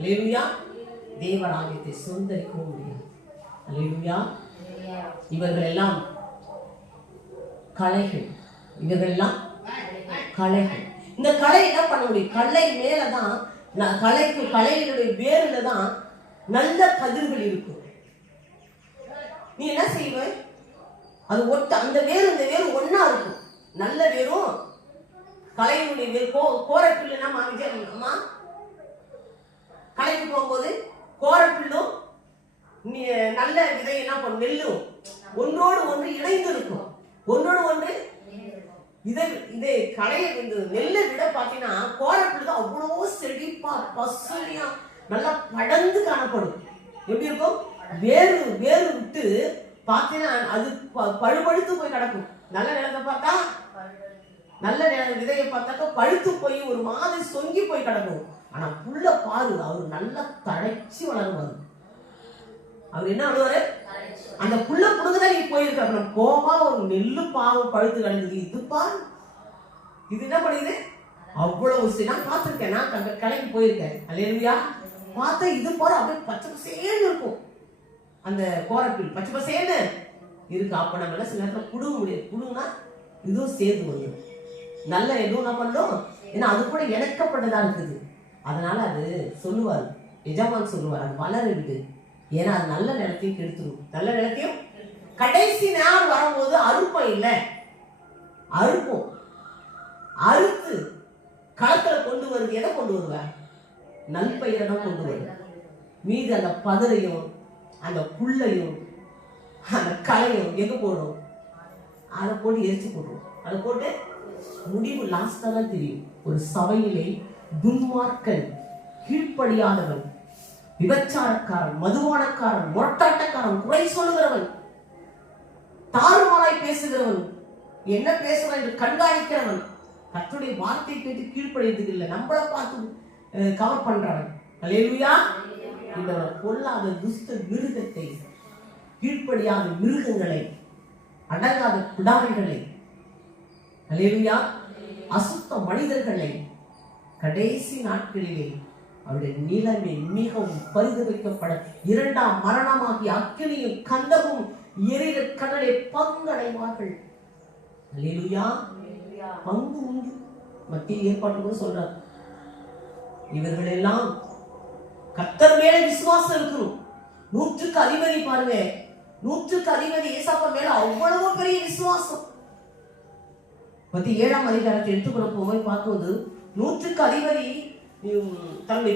அல்லேலூயா. தேவராஜ்யத்தை சுதந்தரிக்கவும் முடியாது. அல்லேலூயா. இவர்கள் எல்லாம் களைகள். இவர்கள் எல்லாம் களைகள். இந்த களை என்ன பண்ண முடியும்? களை மேலதான், களையினுடைய வேர்ல தான் நல்ல கதிர்கள் இருக்கும். நீ என்ன செய்வ? அது அந்த வேறு இந்த வேறு ஒன்னா இருக்கும். நல்ல வேரும் களையினுடைய வேர். கோரப்பில்லுனா அம்மா களைக்கு போகும்போது கோரப்பில்லும் நல்ல விதை என்ன பண்ணும்? நெல்லும் ஒன்றோடு ஒன்று இணைந்து இருக்கும். ஒன்றோடு ஒன்று இதை களைய நெல்லை விட பாத்தீங்கன்னா கோரப்பில் தான் அவ்வளோ செழிப்பா பசுமையா நல்லா படர்ந்து காணப்படும். எப்படி இருக்கும்? வேறு விட்டு பாத்தீங்கன்னா அது பழுபழுத்து போய் கிடக்கும். நல்ல நிலத்தை பார்த்தா, நல்ல விதையை பார்த்தாக்கா பழுத்து போய் ஒரு மாதிரி சொங்கி போய் கிடக்கும். ஆனா புள்ள பாரு, அவர் நல்லா தழைச்சி வளருவாரு. அவர் என்ன பண்ணுவாரு? அந்த புள்ள புடுங்கதான் நீ போயிருக்க போமா ஒரு நெல்லு பாவம் பழுத்து கிடந்தது. இது பாரு, இது என்ன பண்ணுது? அவ்வளவு நான் பார்த்திருக்கேன். நான் கிளைக்கு போயிருக்கேன். அல்லேலூயா. பார்த்தா இது பாரு அப்படியே பச்சை பசேன்னு இருக்கும். அந்த கோரப்பில் பச்சை பசேன்னு இருக்கு. அப்ப நம்ம சில நேரத்தில் புடுங்க முடியாது. புடுங்கன்னா இதுவும் சேர்ந்து வந்துடும். நல்ல எதுவும் என்ன பண்ணும்? ஏன்னா அது கூட இணைக்கப்பட்டதா இருக்குது. அதனால அது சொல்லுவார், எஜமான் சொல்லுவார், அது வளர விடு. ஏன்னா அது நல்ல நிலத்தையும் கெடுத்துடும். நல்ல நிலத்தையும் கடைசி நேரம் வரும்போது அறுப்பம் இல்லை, அறுப்போம். அறுத்து களத்துல கொண்டு வருது. எதை கொண்டு வருவ? நல்பயிரை தான் கொண்டு வருவ. மீது அந்த பதரையும் அந்த புல்லையும் அந்த களையும் எங்க போடும்? அதை போட்டு எரிச்சு போடுவோம். அதை போட்டு முடிவு லாஸ்டா தான் தெரியும். ஒரு சபையிலே துன்மார்க்கன், கீழ்ப்படியாதவன், விபச்சாரக்காரன், மதுவானக்காரன், முரட்டாட்டக்காரன், குறை சொல்லுகிறவன், தாறுமாறாய் பேசுகிறவன், என்ன பேசுறான் என்று கண்காணிக்கிறவன், கர்த்தருடைய வார்த்தை கேட்டு கீழ்ப்படியதுக்கு இல்லை, நம்மளை பார்த்து கவர் பண்றவன். அல்லேலூயா. இந்த பொல்லாத துஷ்ட மிருகத்தை, கீழ்ப்படியாத மிருகங்களை, அடங்காத குடாரிகளை, அல்லேலூயா, அசுத்த மனிதர்களை கடைசி நாட்களிலே அவருடைய நிலைமை மிகவும் பரிதவிக்கப்பட இரண்டாம் மரணமாகிய அக்கினியும் கந்தமும் எரிகிற கடலை பங்கடைவார்கள். அல்லேலூயா. பங்கு உண்டு. மத்திய ஏற்பாட்டுக்கு சொல்றார், இவர்கள் எல்லாம் கர்த்தர் மேல விசுவாசம் இருக்கணும். 100க்கு அதிபதி பாருங்க, 100க்கு அதிபதி ஏசாப்பா மேல அவ்வளவு பெரிய விசுவாசம். 7ஆம் அதிகாரத்தை எடுத்துக்கொள்ள போய் பார்க்கும்போது 100க்கு அதிபதி தன்னுடைய